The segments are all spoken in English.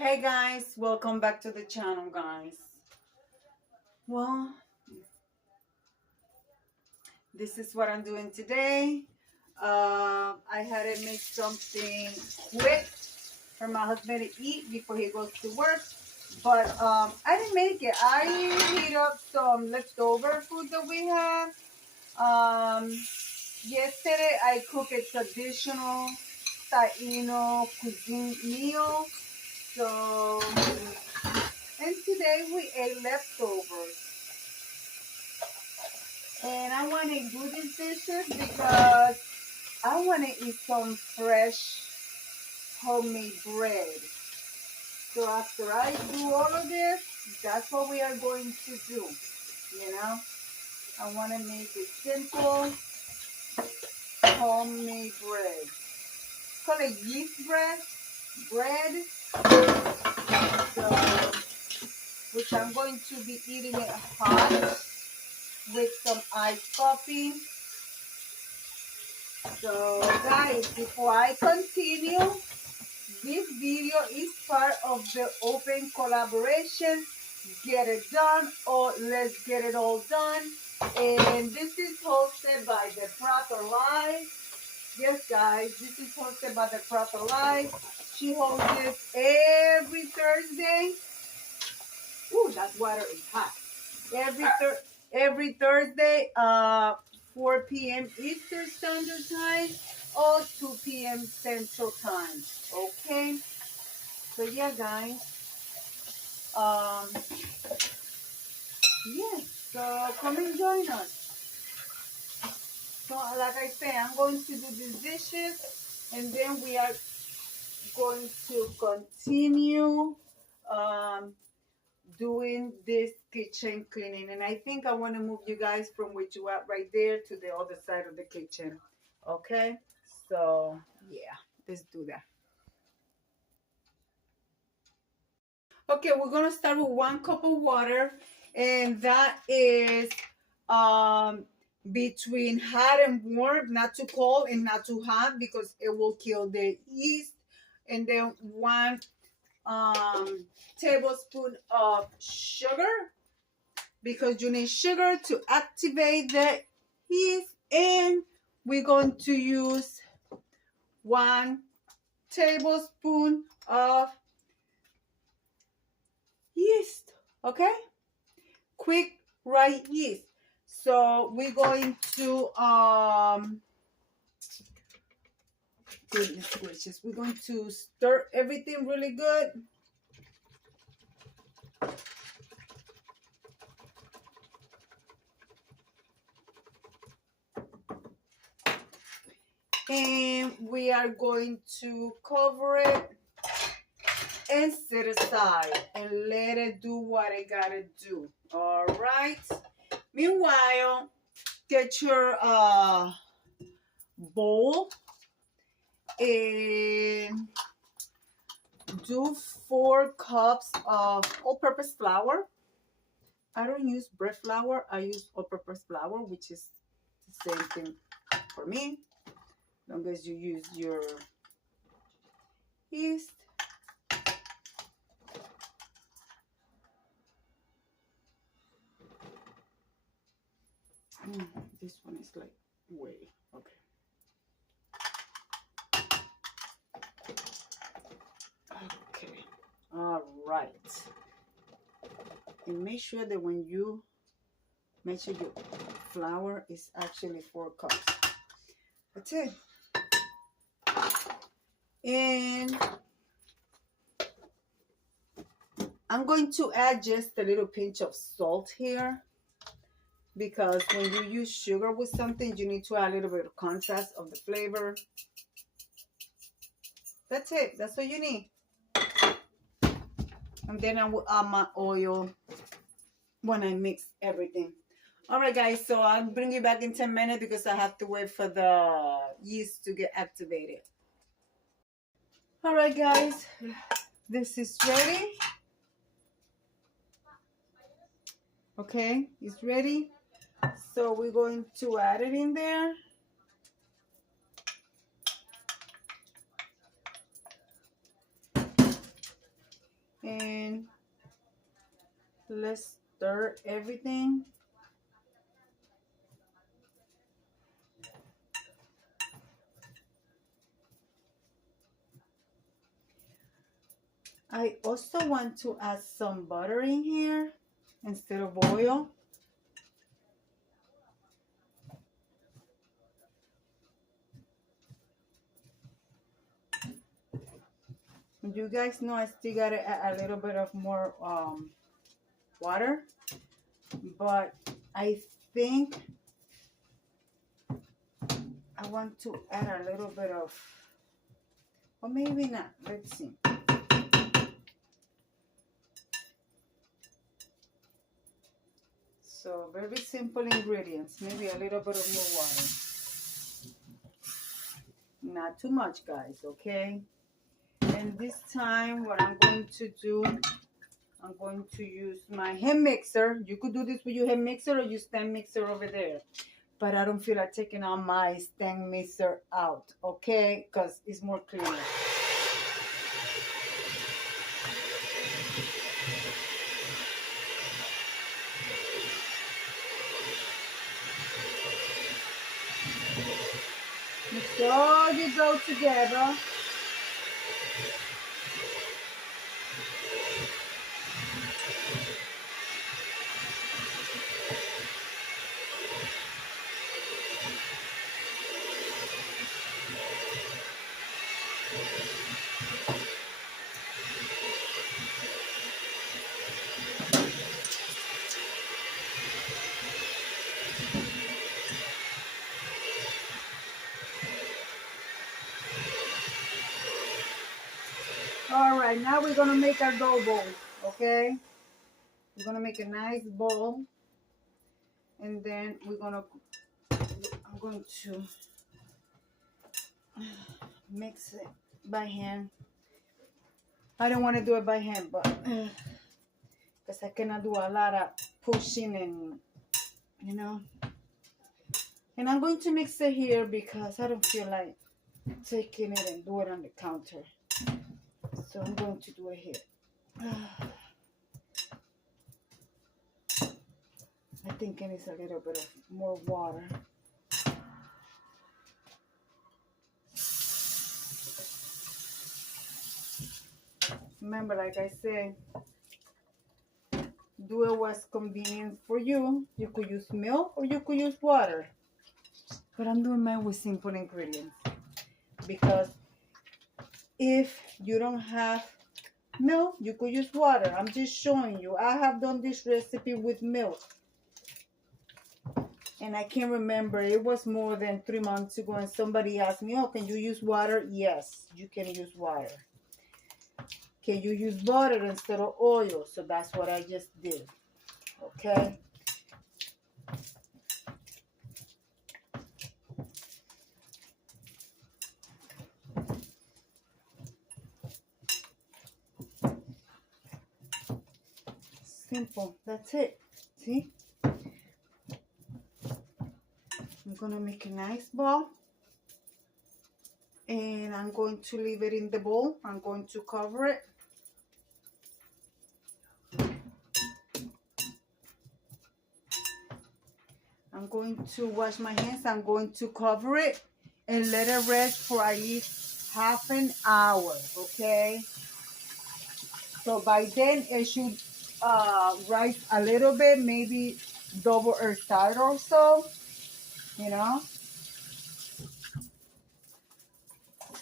Hey guys, welcome back to the channel, guys. Well, this is what I'm doing today. I had to make something quick for my husband to eat before he goes to work. But I didn't make it. I heat up some leftover food that we have. Um, Yesterday I cooked a traditional Taino cuisine meal. So, and today we ate leftovers. And I want to do these dishes because I want to eat some fresh homemade bread. So after I do all of this, that's what we are going to do. You know, I want to make a simple homemade bread. It's called a yeast bread. So, which I'm going to be eating it hot with some iced coffee. So guys, before I continue, this video is part of the open collaboration, Get It Done, or Let's Get It All Done. And this is hosted by The Proper Life. Yes guys, this is hosted by The Proper Life. She hosts this every Thursday. Ooh, that water is hot. Every Thursday, 4 p.m. Eastern Standard Time or 2 p.m. Central Time. Okay. So yeah, guys. Yes. So come and join us. So like I say, I'm going to do these dishes, and then we are going to continue doing this kitchen cleaning. And I think I want to move you guys from where you are right there to the other side of the kitchen. Okay, so yeah, let's do that. Okay, we're gonna start with 1 cup of water, and that is between hot and warm, not too cold and not too hot because it will kill the yeast. And then 1 tablespoon of sugar, because you need sugar to activate the yeast. And we're going to use 1 tablespoon of yeast. Okay, quick right yeast. So we're going to goodness gracious, we're going to stir everything really good. And we are going to cover it and set aside and let it do what it gotta do. All right. Meanwhile, get your bowl and do 4 cups of all-purpose flour. I don't use bread flour. I use all-purpose flour, which is the same thing for me, as long as you use your yeast. This one is like way okay. Okay, all right. And make sure that when you measure your flour is actually 4 cups. That's it. And I'm going to add just a little pinch of salt here, because when you use sugar with something, you need to add a little bit of contrast of the flavor. That's it. That's all you need. And then I will add my oil when I mix everything. All right, guys. So I'll bring you back in 10 minutes because I have to wait for the yeast to get activated. All right, guys. This is ready. Okay, it's ready. So we're going to add it in there. let's stir everything. I also want to add some butter in here instead of oil. You guys know I still gotta add a little bit of more water, but I think I want to add a little bit of, or maybe not. Let's see. So very simple ingredients. Maybe a little bit of more water. Not too much, guys, okay? And this time what I'm going to do, I'm going to use my hand mixer. You could do this with your hand mixer or your stand mixer over there. But I don't feel like taking on my stand mixer out, okay? Because it's more cleaner. Mix all your dough together. All right, now we're gonna make our dough ball, okay? We're gonna make a nice ball, and then I'm going to mix it by hand. I don't want to do it by hand, but because I cannot do a lot of pushing and, you know. And I'm going to mix it here because I don't feel like taking it and do it on the counter. So I'm going to do it here. I think it needs a little bit of more water. Remember, like I said, do it what's convenient for you. You could use milk or you could use water. But I'm doing mine with simple ingredients. Because if you don't have milk, you could use water. I'm just showing you. I have done this recipe with milk. And I can't remember. It was more than 3 months ago. And somebody asked me, oh, can you use water? Yes, you can use water. Can you use butter instead of oil? So that's what I just did. Okay. Simple. That's it. See? I'm going to make a nice ball. And I'm going to leave it in the bowl. I'm going to cover it. I'm going to wash my hands. I'm going to cover it and let it rest for at least half an hour, okay? So by then it should rise a little bit, maybe double or side or so, you know?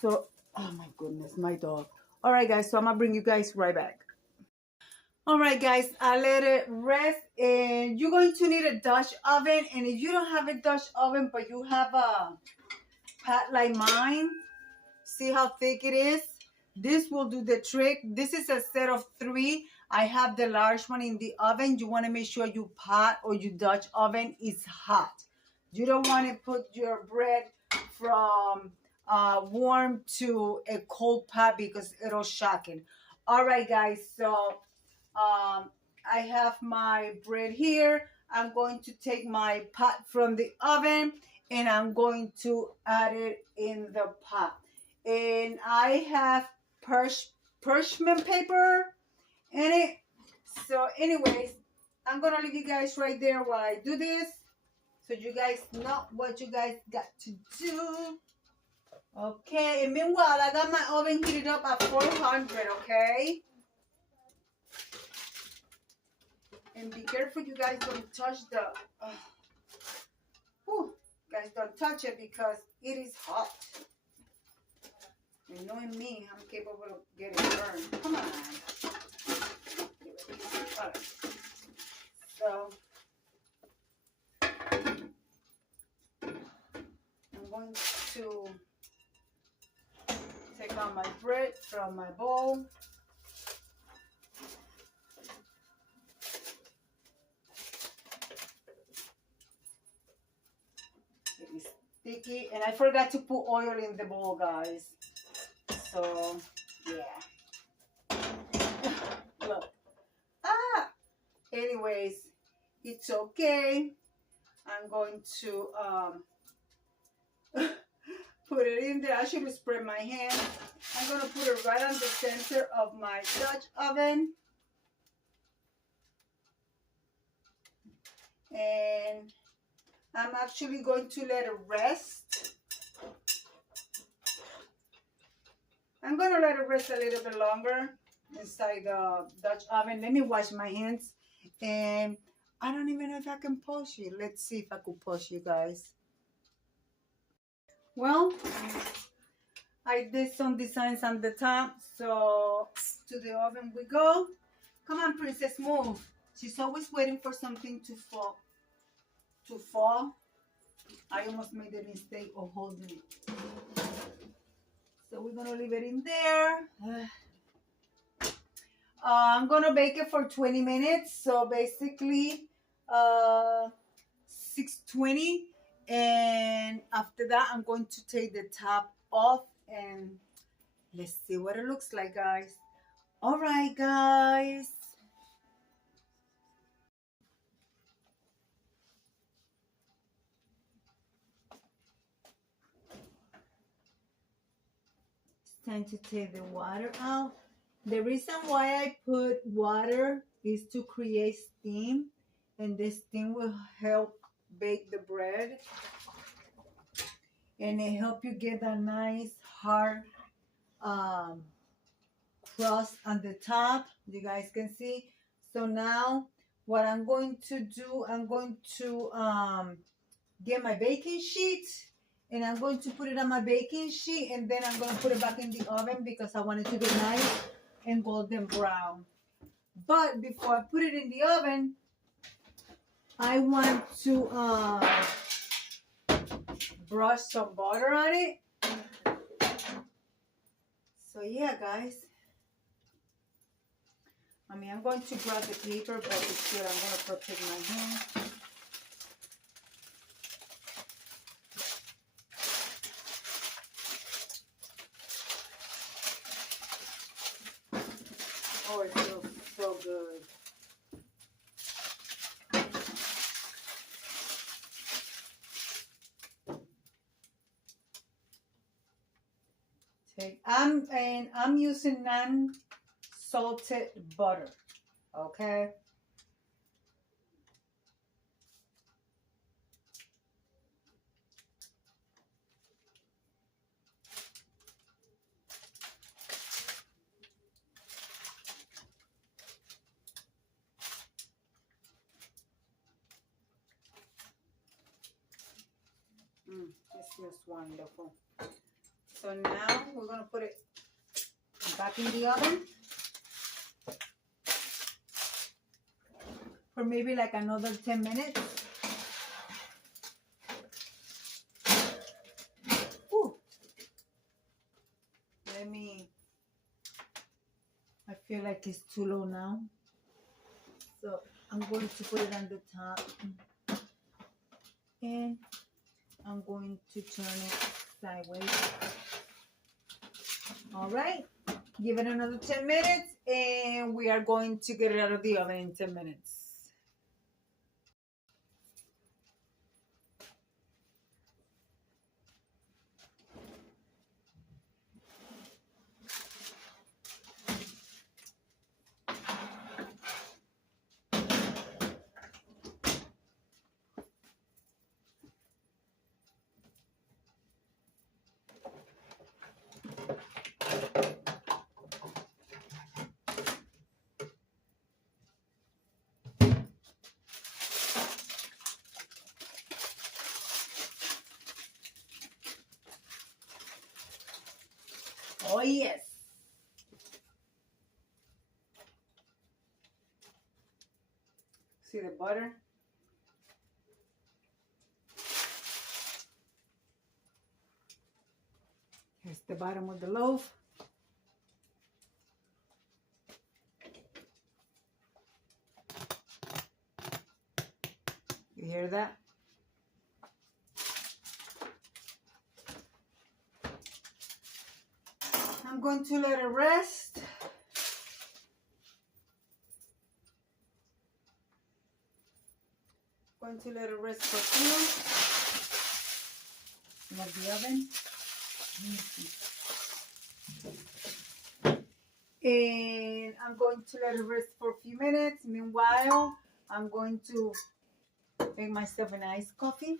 So, oh my goodness, my dog. All right, guys, so I'm gonna bring you guys right back. All right, guys, I let it rest, and you're going to need a Dutch oven. And if you don't have a Dutch oven, but you have a pot like mine, see how thick it is? This will do the trick. This is a set of 3. I have the large one in the oven. You want to make sure your pot or your Dutch oven is hot. You don't want to put your bread from warm to a cold pot because it'll shock it. All right, guys, so I have my bread here. I'm going to take my pot from the oven and I'm going to add it in the pot. And I have parchment paper in it. So anyways, I'm gonna leave you guys right there while I do this, so you guys know what you guys got to do. Okay, and meanwhile, I got my oven heated up at 400, okay? And be careful you guys don't touch the, guys don't touch it because it is hot. And knowing me, I'm capable of getting burned. Come on. All right. So, I'm going to take out my bread from my bowl. It is sticky, and I forgot to put oil in the bowl, guys. So, yeah. Look. Anyways, it's okay. I'm going to put it in there. I should spread my hand. I'm going to put it right on the center of my Dutch oven. And I'm actually going to let it rest. I'm going to let it rest a little bit longer inside the Dutch oven. Let me wash my hands. And I don't even know if I can push it. Let's see if I could push you guys. Well, I did some designs on the top. So to the oven we go. Come on, princess, move. She's always waiting for something to fall. I almost made the mistake of holding it. So we're gonna leave it in there. I'm gonna bake it for 20 minutes. So basically 620, and after that I'm going to take the top off and let's see what it looks like, guys. All right, guys. It's time to take the water out. The reason why I put water is to create steam, and the steam will help bake the bread, and it help you get a nice hard crust on the top. You guys can see. So now what I'm going to do, I'm going to get my baking sheet, and I'm going to put it on my baking sheet, and then I'm going to put it back in the oven because I want it to get nice and golden brown. But before I put it in the oven, I want to brush some butter on it. So yeah, guys. I mean, I'm going to grab the paper, but it's good. I'm going to protect my hand. Oh, it feels so good. I'm using non-salted butter. Okay. This feels wonderful. So now we're going to put it back in the oven for maybe like another 10 minutes. Ooh. I feel like it's too low now. So I'm going to put it on the top. And I'm going to turn it sideways. All right, give it another 10 minutes and we are going to get it out of the oven in 10 minutes. Oh, yes. See the butter? Here's the bottom of the loaf. You hear that? I'm going to let it rest. Going to let it rest for two. Love the oven. And I'm going to let it rest for a few minutes. Meanwhile, I'm going to make myself an iced coffee.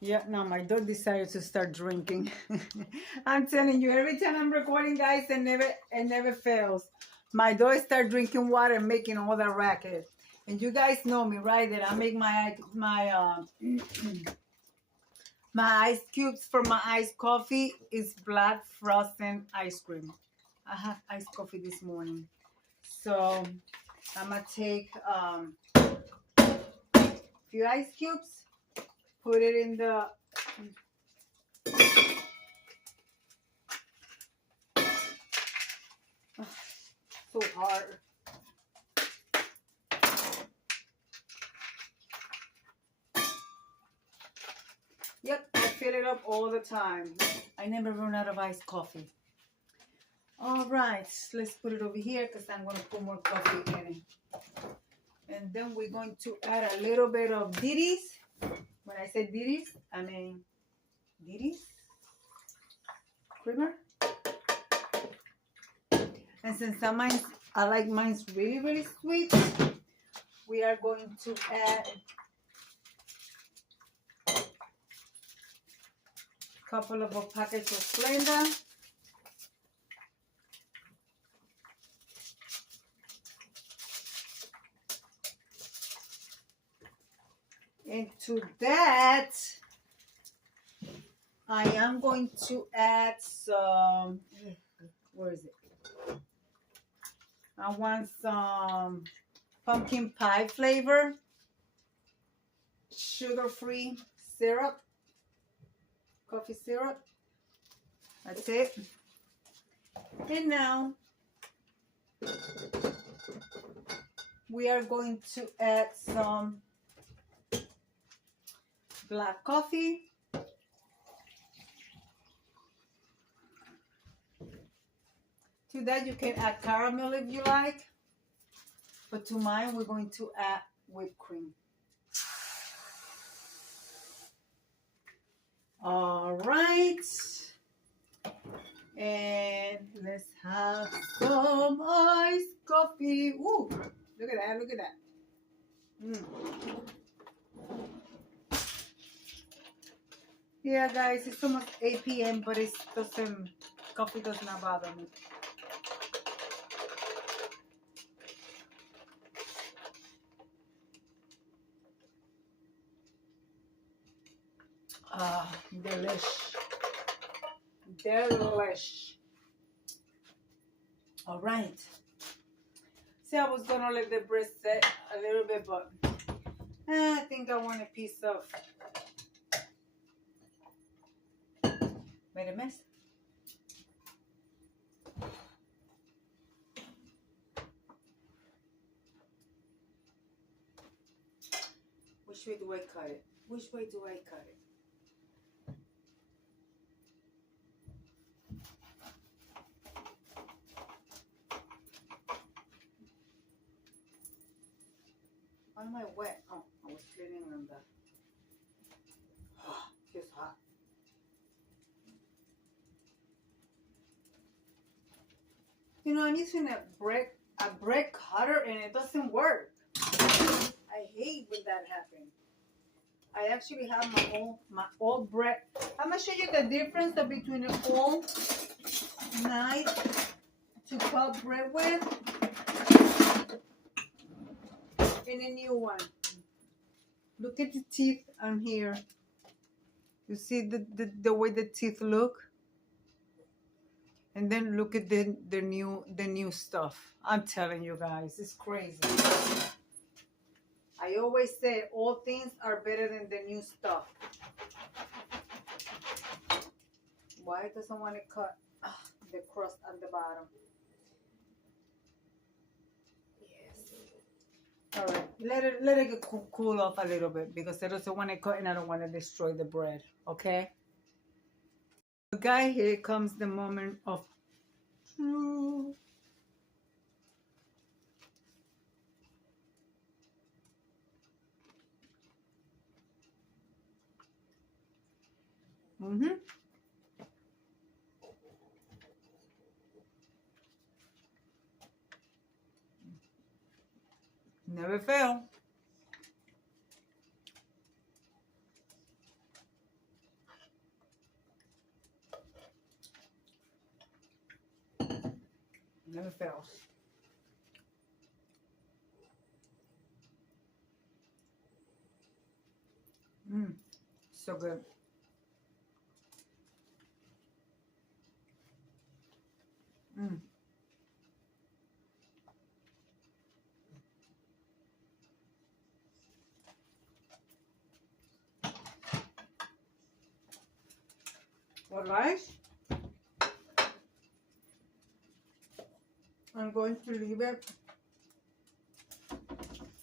Yeah, now my dog decided to start drinking. I'm telling you, every time I'm recording, guys, it never fails. My dog starts drinking water and making all that racket. And you guys know me, right? That I make my ice cubes for my iced coffee is black frozen ice cream. I have iced coffee this morning. So I'm gonna take a few ice cubes, put it in the so hard. Yep, I fill it up all the time. I never run out of iced coffee. All right, let's put it over here because I'm going to put more coffee in it. And then we're going to add a little bit of ditties. When I say ditties, I mean ditties creamer. And since I like mine's really, really sweet, we are going to add a couple of a package of Splenda. And to that, I am going to add some, where is it? I want some pumpkin pie flavor, sugar-free syrup, coffee syrup. That's it. And now we are going to add some black coffee. To that you can add caramel if you like, but to mine we're going to add whipped cream. All right, and let's have some iced coffee. Ooh, look at that, look at that. Yeah, guys, it's almost 8 p.m., but coffee does not bother me. Ah, delish. Delish. All right. See, I was gonna let the bread set a little bit, but I think I want a piece of. Made a mess. Which way do I cut it? Which way do I cut it? Why am I wet? Oh, I was cleaning on that. Feels hot. You know, I'm using a bread cutter and it doesn't work. I hate when that happens. I actually have my old bread. I'm gonna show you the difference between an old knife to cut bread with and a new one. Look at the teeth on here. You see the way the teeth look? And then look at the new stuff. I'm telling you guys, it's crazy. I always say all things are better than the new stuff. Why it doesn't want to cut the crust at the bottom? Yes. All right. Let it get cool off a little bit because I doesn't want to cut and I don't want to destroy the bread. Okay. Okay, here comes the moment of truth. Mm-hmm. Never fail. Never fails. So good. Well, guys, I'm going to leave it.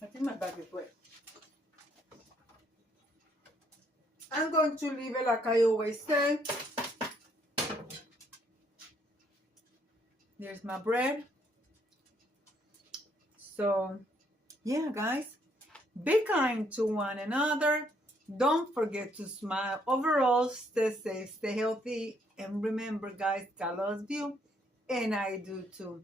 I think my bag is wet. I'm going to leave it like I always say. There's my bread. So, yeah, guys, be kind to one another. Don't forget to smile. Overall, stay safe, stay healthy. And remember, guys, God loves you. And I do too.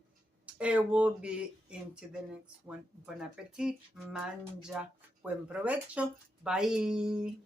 It will be into the next one. Bon appetit. Manja. Buen provecho. Bye.